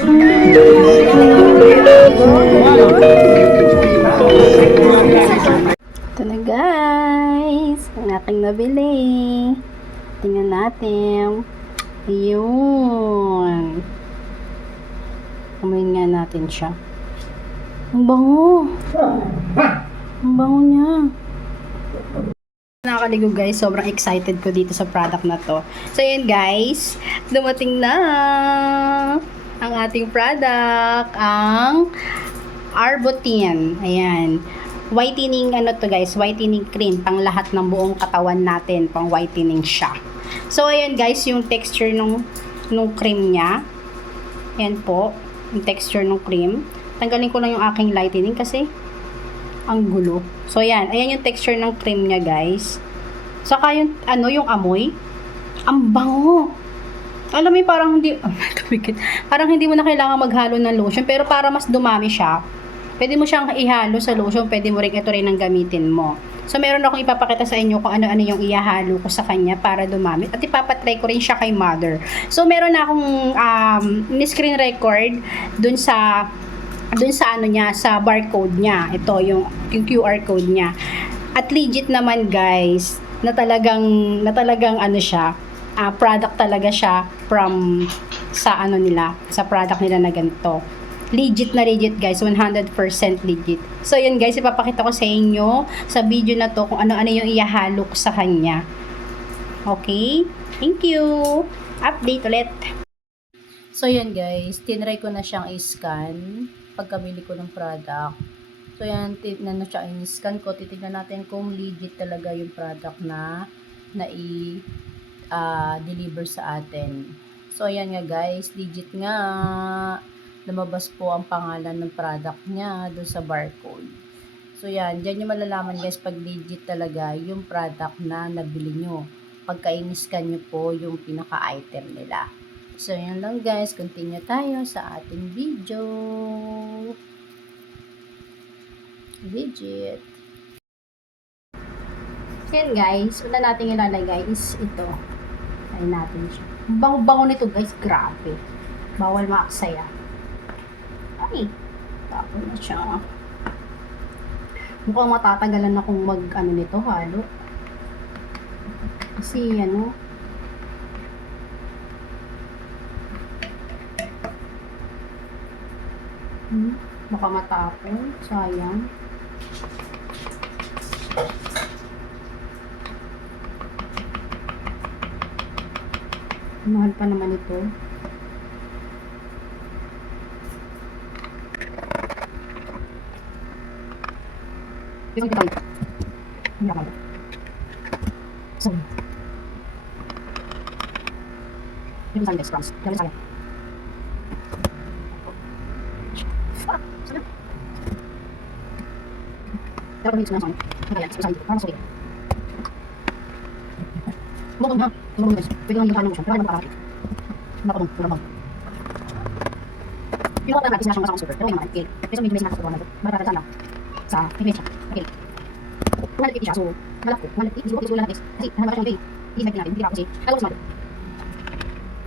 Ito na guys, ang aking nabili. Tingnan natin. Ayun. Amoyin nga natin siya. Ang bango. Ang bango niya. Nakakaligo guys, sobrang excited ko dito sa product na to. So yun guys, dumating na ang ating product, ang Arbutin. Ayan. Whitening ano to guys, whitening cream pang lahat ng buong katawan natin, pang whitening siya. So ayan guys, yung texture nung cream niya. Ayan po, yung texture nung cream. Tanggalin ko lang yung aking lightening kasi ang gulo. So, ayan yung texture ng cream niya, guys. Saka yung, yung amoy. Ang bango. Alam mo, parang hindi, parang hindi mo na kailangan maghalo ng lotion, pero para mas dumami siya, pwede mo siyang ihalo sa lotion, pwede mo rin ito rin ang gamitin mo. So, meron akong ipapakita sa inyo kung ano-ano yung ihalo ko sa kanya para dumami. At ipapatry ko rin siya kay mother. So, meron na akong screen record dun sa ano niya, sa barcode niya. Ito yung QR code niya. At legit naman guys, na talagang ano siya, product talaga siya from sa ano nila, sa product nila na ganito. Legit na legit guys, 100% legit. So yun guys, ipapakita ko sa inyo sa video na to kung ano-ano yung ihahalo ko sa kanya. Okay? Thank you! Update ulit! So yun guys, tinry ko na siyang i-scan pagkabili ko ng product. So yan, tignan na siya, in-scan ko, titignan natin kung legit talaga yung product na deliver sa atin. So ayan nga guys, legit nga. Lumabas po ang pangalan ng product niya doon sa barcode. So yan, dyan yung malalaman guys pag legit talaga yung product na nabili nyo. Pagka in-scan nyo po yung pinaka-item nila. So, yan lang guys. Continue tayo sa ating video. Legit. Yan guys. Una natin ilalagay is ito. Ayan natin siya. Bango-bango nito guys. Grabe. Bawal maaksaya. Ay. Tapos na siya. Mukhang matatagalan akong mag-ano nito halo. Kasi ano. Baka matapon. Sayang. Mahal pa naman ito. Isang kita. Hindi ako. So. Yung isang express. Dali sayang. Dapat mix na sa kaya sa side para sa mo na mo guys pwede lang yung tanong siya para makakapit nakapong pura bang yung mga natin sila sa super pero yung mga okay kasi medyo may snacks ko na para lang sa image okay malapit siya so malapit malapit hindi ko lang kasi ano ba siya okay hindi natin hindi ako kasi alam mo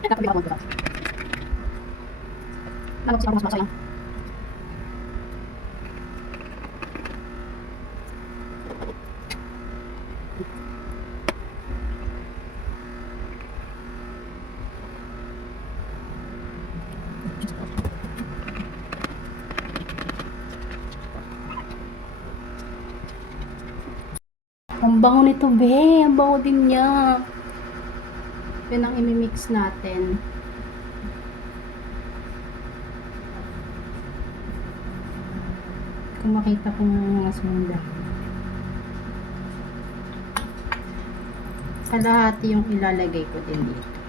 dapat ako magbukas alam ko mas masayang ang bango nito, be. Ang bango din niya. Yan ang imimix natin. Kung makita ko ng mga sunda. Kalahati yung ilalagay ko din dito.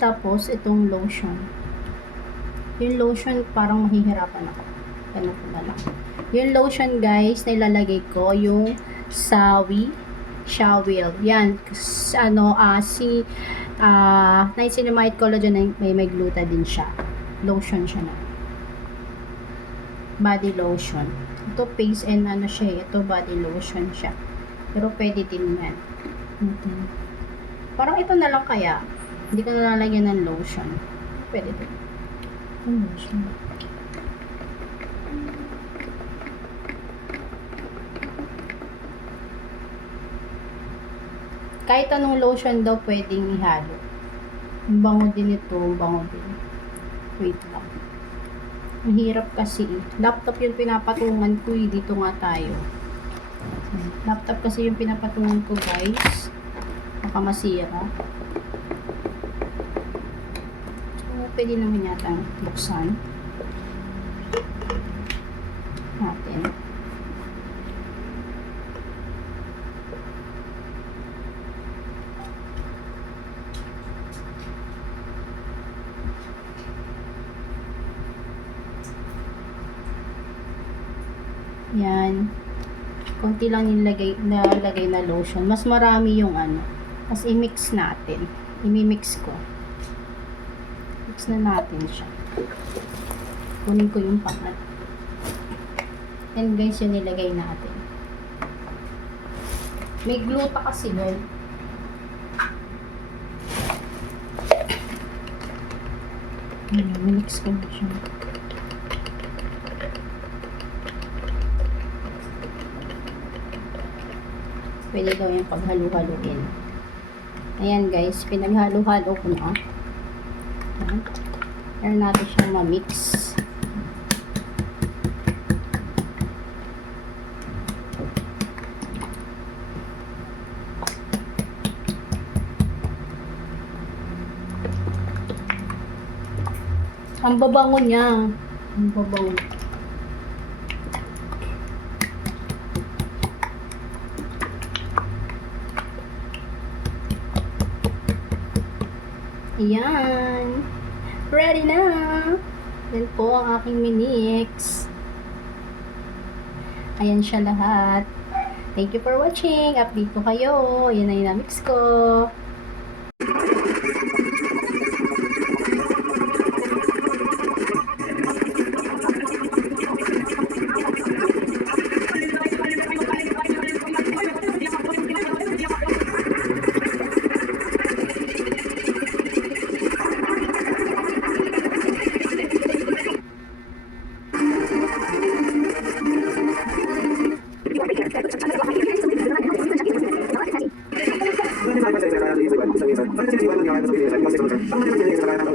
Tapos, itong lotion. Yung lotion, parang mahihirapan ako. Ganun ko na lang. Yung lotion guys, na ilalagay ko, yung Shawil. Yan. Niacinamide collagen, may gluta din siya. Lotion siya na. Body lotion. Ito face and siya, ito body lotion siya. Pero pwede din yan. Parang ito na lang kaya. Hindi ko nalalagyan ng lotion. Pwede din. Lotion. Kahit anong lotion daw pwedeng ihalo. Ang bango din ito, bango din. Wait lang. Ang hirap kasi eh. Laptop yung pinapatungan ko eh. Dito nga tayo. Laptop kasi yung pinapatungan ko guys. Baka masira. So, pwede naman yata buksan. Natin. Yan. Konti lang nalagay na lotion. Mas marami yung Mas i-mix natin. I-mix ko. Mix na natin siya. Kunin ko yung pangat. And guys, yun nilagay natin. May gluta kasi yun. Mix ko na siya. Pwede daw yung paghalo-haloin. Ayan guys, pinaghalo-halo ko na. Ayan natin siyang ma-mix. Ang babango niya. Ang babango. Ayan. Ready na. Yan po ang aking minix. Ayan siya lahat. Thank you for watching. Update ko kayo. Yan na yung na-mix ko. Sa